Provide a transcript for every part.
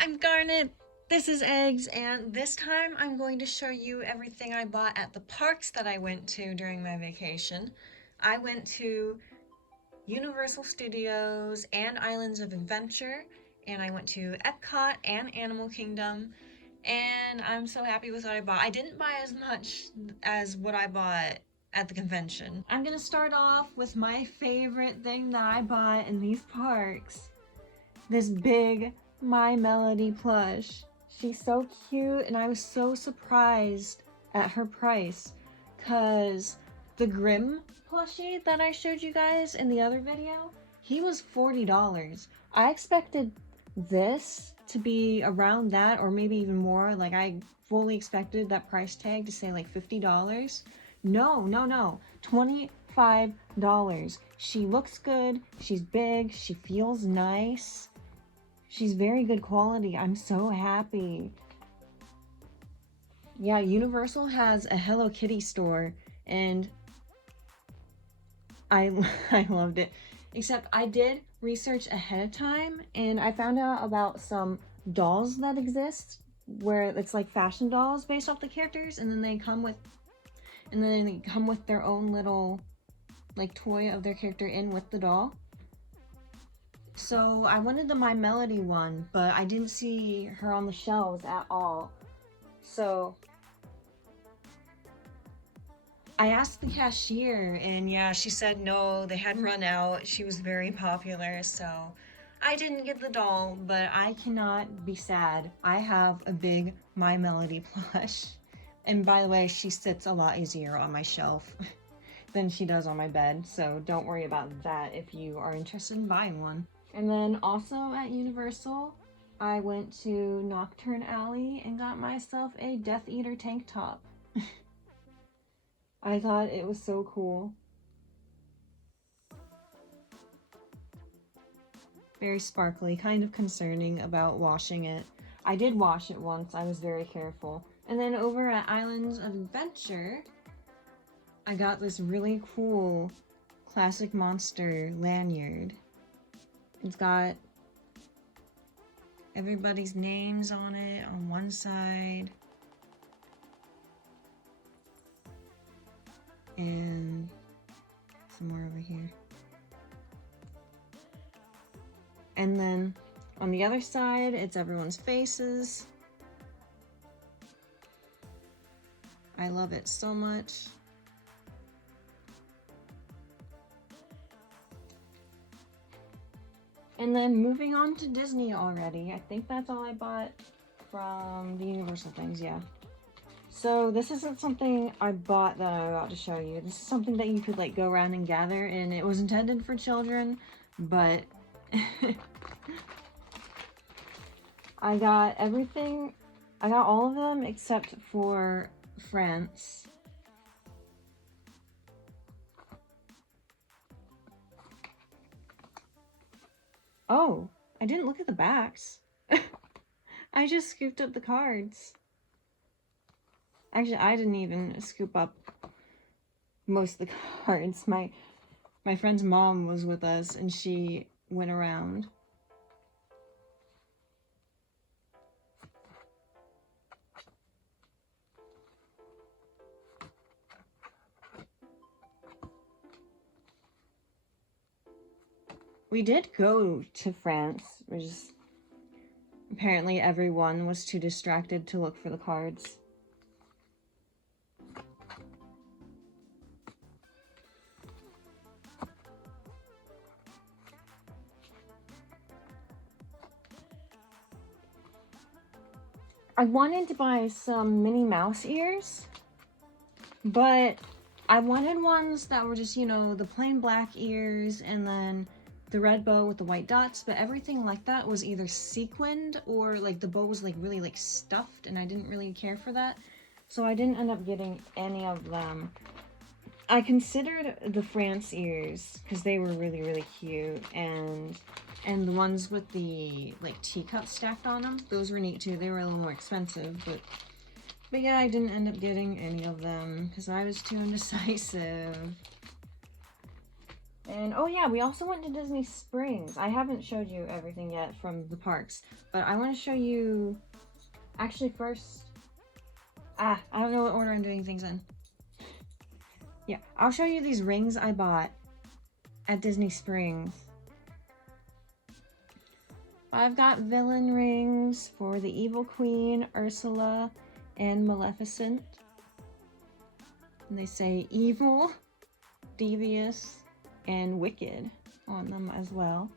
I'm Garnet. This is Eggs, and this time I'm going to show you everything I bought at the parks that I went to during my vacation. I went to Universal Studios and Islands of Adventure, and I went to Epcot and Animal Kingdom, and I'm so happy with what I bought. I didn't buy as much as what I bought at the convention. I'm gonna start off with my favorite thing that I bought in these parks. This big My Melody plush. She's so cute, and I was so surprised at her price because the Grimm plushie that I showed you guys in the other video, he was $40. I expected this to be around that or maybe even more. Like, I fully expected that price tag to say like $50. No, $25. She looks good, she's big, she feels nice. She's very good quality. I'm so happy. Yeah, Universal has a Hello Kitty store, and I loved it. Except I did research ahead of time, and I found out about some dolls that exist where it's like fashion dolls based off the characters, and then they come with their own little like toy of their character in with the doll. So I wanted the My Melody one, but I didn't see her on the shelves at all. So I asked the cashier, and yeah, she said no, they had run out. She was very popular, so I didn't get the doll, but I cannot be sad. I have a big My Melody plush. And by the way, she sits a lot easier on my shelf than she does on my bed, so don't worry about that if you are interested in buying one. And then also at Universal, I went to Nocturne Alley and got myself a Death Eater tank top. I thought it was so cool. Very sparkly, kind of concerning about washing it. I did wash it once, I was very careful. And then over at Islands of Adventure, I got this really cool Classic Monster lanyard. It's got everybody's names on it on one side, and some more over here. And then on the other side, it's everyone's faces. I love it so much. And then moving on to Disney already. I think that's all I bought from the Universal things, yeah. So this isn't something I bought that I'm about to show you. This is something that you could like go around and gather, and it was intended for children, but I got everything. I got all of them except for France. Oh, I didn't look at the backs. I just scooped up the cards. Actually, I didn't even scoop up most of the cards. My friend's mom was with us, and she went around. We did go to France, which is apparently everyone was too distracted to look for the cards. I wanted to buy some Minnie Mouse ears, but I wanted ones that were just, you know, the plain black ears and then the red bow with the white dots, but everything like that was either sequined or like the bow was like really like stuffed, and I didn't really care for that. So I didn't end up getting any of them. I considered the France ears because they were really, really cute, and the ones with the like teacups stacked on them, those were neat too. They were a little more expensive, but yeah, I didn't end up getting any of them because I was too indecisive. And oh yeah, we also went to Disney Springs. I haven't showed you everything yet from the parks, but I want to show you, actually first, I don't know what order I'm doing things in. Yeah, I'll show you these rings I bought at Disney Springs. I've got villain rings for the Evil Queen, Ursula, and Maleficent. And they say evil, devious, and wicked on them as well.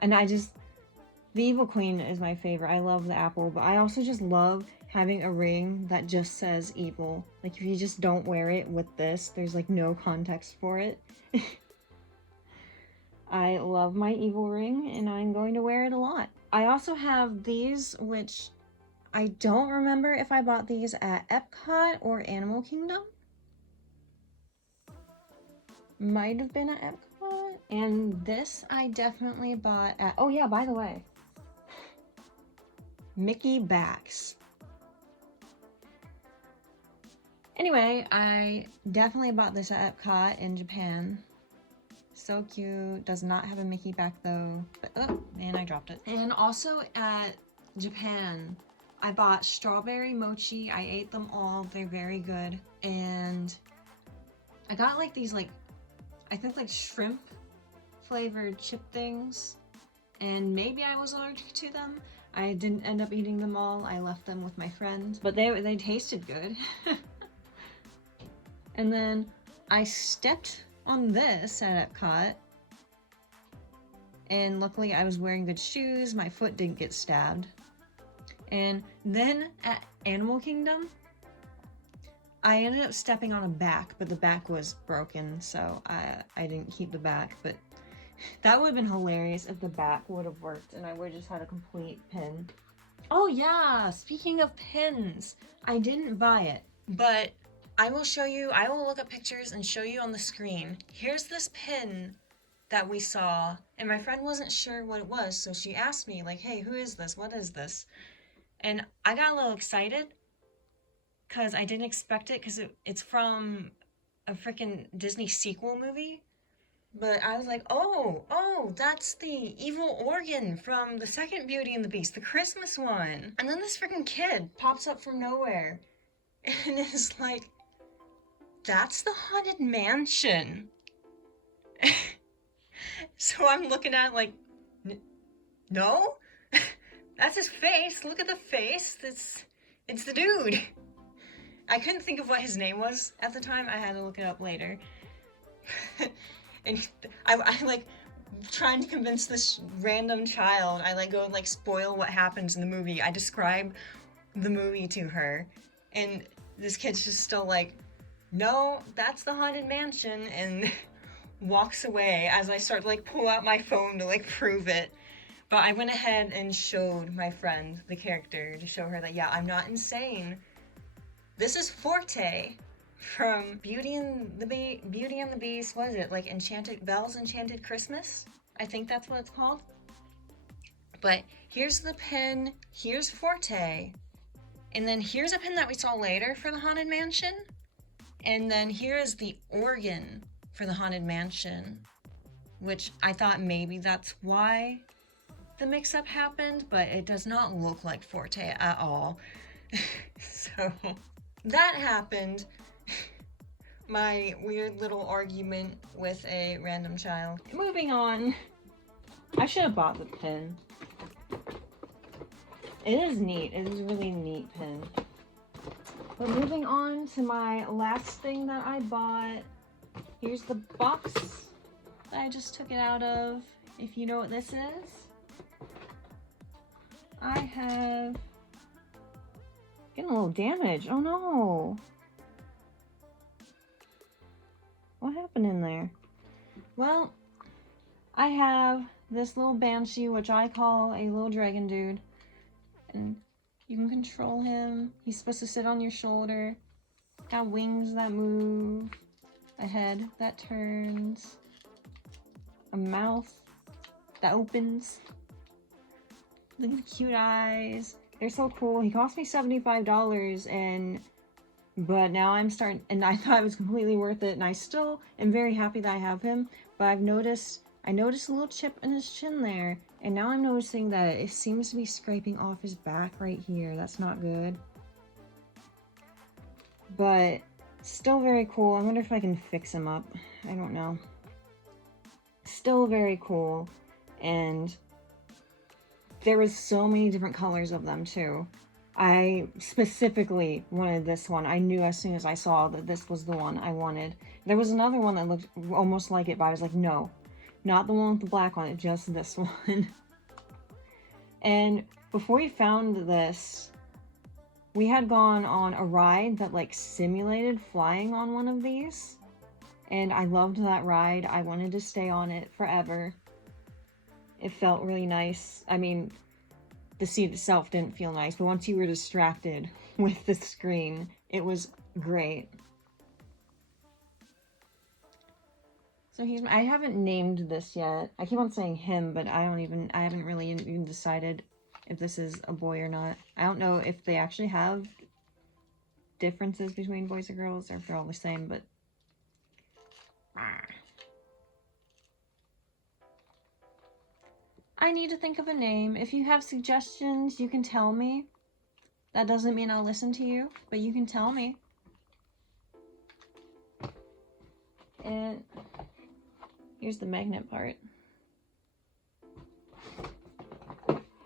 And the Evil Queen is my favorite. I love the apple, but I also just love having a ring that just says evil. Like if you just don't wear it with this, there's like no context for it. I love my evil ring and I'm going to wear it a lot. I also have these, which I don't remember if I bought these at Epcot or Animal Kingdom. Might have been at Epcot. And this I definitely bought at, oh yeah, by the way, Mickey backs. Anyway, I definitely bought this at Epcot in Japan. So cute. Does not have a Mickey back though. But oh, and I dropped it. And also at Japan, I bought strawberry mochi. I ate them all. They're very good. And I got like these I think like shrimp flavored chip things. And maybe I was allergic to them. I didn't end up eating them all. I left them with my friend. But they tasted good. And then I stepped on this at Epcot, and luckily I was wearing good shoes, my foot didn't get stabbed. And then at Animal Kingdom, I ended up stepping on a back, but the back was broken, so I didn't keep the back, but that would have been hilarious if the back would have worked and I would have just had a complete pin. Oh yeah, speaking of pins, I didn't buy it, but I will show you, I will look up pictures and show you on the screen. Here's this pin that we saw, and my friend wasn't sure what it was, so she asked me, like, hey, who is this? What is this? And I got a little excited, because I didn't expect it, because it's from a freaking Disney sequel movie. But I was like, oh, that's the evil organ from the second Beauty and the Beast, the Christmas one. And then this freaking kid pops up from nowhere, and is like, that's the Haunted Mansion. So I'm looking at it like, no? That's his face. Look at the face. It's the dude. I couldn't think of what his name was at the time. I had to look it up later. And I like trying to convince this random child. I like go and like spoil what happens in the movie. I describe the movie to her, and this kid's just still like, no, that's the Haunted Mansion, and walks away as I start to like pull out my phone to like prove it. But I went ahead and showed my friend the character to show her that, yeah, I'm not insane. This is Forte from Beauty and the Beast. What is it? Like Enchanted Christmas? I think that's what it's called. But here's the pin. Here's Forte. And then here's a pin that we saw later for the Haunted Mansion. And then here is the organ for the Haunted Mansion, which I thought maybe that's why the mix-up happened, but it does not look like Forte at all. So that happened. My weird little argument with a random child. Moving on. I should have bought the pin. It is neat. It is a really neat pin. But moving on to my last thing that I bought. Here's the box that I just took it out of, if you know what this is. I have getting a little damage. Oh no. What happened in there? Well, I have this little Banshee, which I call a little dragon dude. And you can control him. He's supposed to sit on your shoulder. Got wings that move. A head that turns. A mouth that opens. Look at the cute eyes. They're so cool. He cost me $75, and But now I'm starting, and I thought it was completely worth it, and I still am very happy that I have him, but I noticed a little chip in his chin there, and now I'm noticing that it seems to be scraping off his back right here. That's not good. But still very cool. I wonder if I can fix him up. I don't know. Still very cool, and there was so many different colors of them too. I specifically wanted this one. I knew as soon as I saw that this was the one I wanted. There was another one that looked almost like it, but I was like, no, not the one with the black on it, just this one. And before we found this, we had gone on a ride that like simulated flying on one of these. And I loved that ride. I wanted to stay on it forever. It felt really nice. I mean, the seat itself didn't feel nice, but once you were distracted with the screen, it was great. So I haven't named this yet. I keep on saying him, but I haven't really even decided if this is a boy or not. I don't know if they actually have differences between boys and girls, or if they're all the same, but I need to think of a name. If you have suggestions, you can tell me. That doesn't mean I'll listen to you, but you can tell me. And here's the magnet part.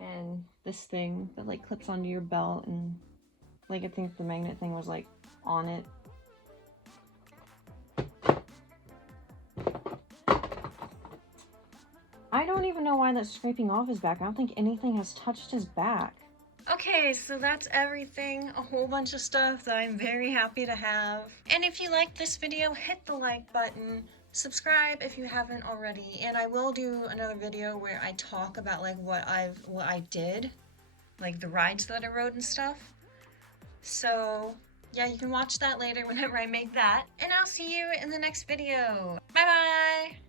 And this thing that like clips onto your belt, and like I think the magnet thing was like on it. I don't even know why that's scraping off his back. I don't think anything has touched his back. Okay, so that's everything. A whole bunch of stuff that I'm very happy to have. And if you liked this video, hit the like button. Subscribe if you haven't already. And I will do another video where I talk about like what I did. Like the rides that I rode and stuff. So yeah, you can watch that later whenever I make that. And I'll see you in the next video. Bye bye!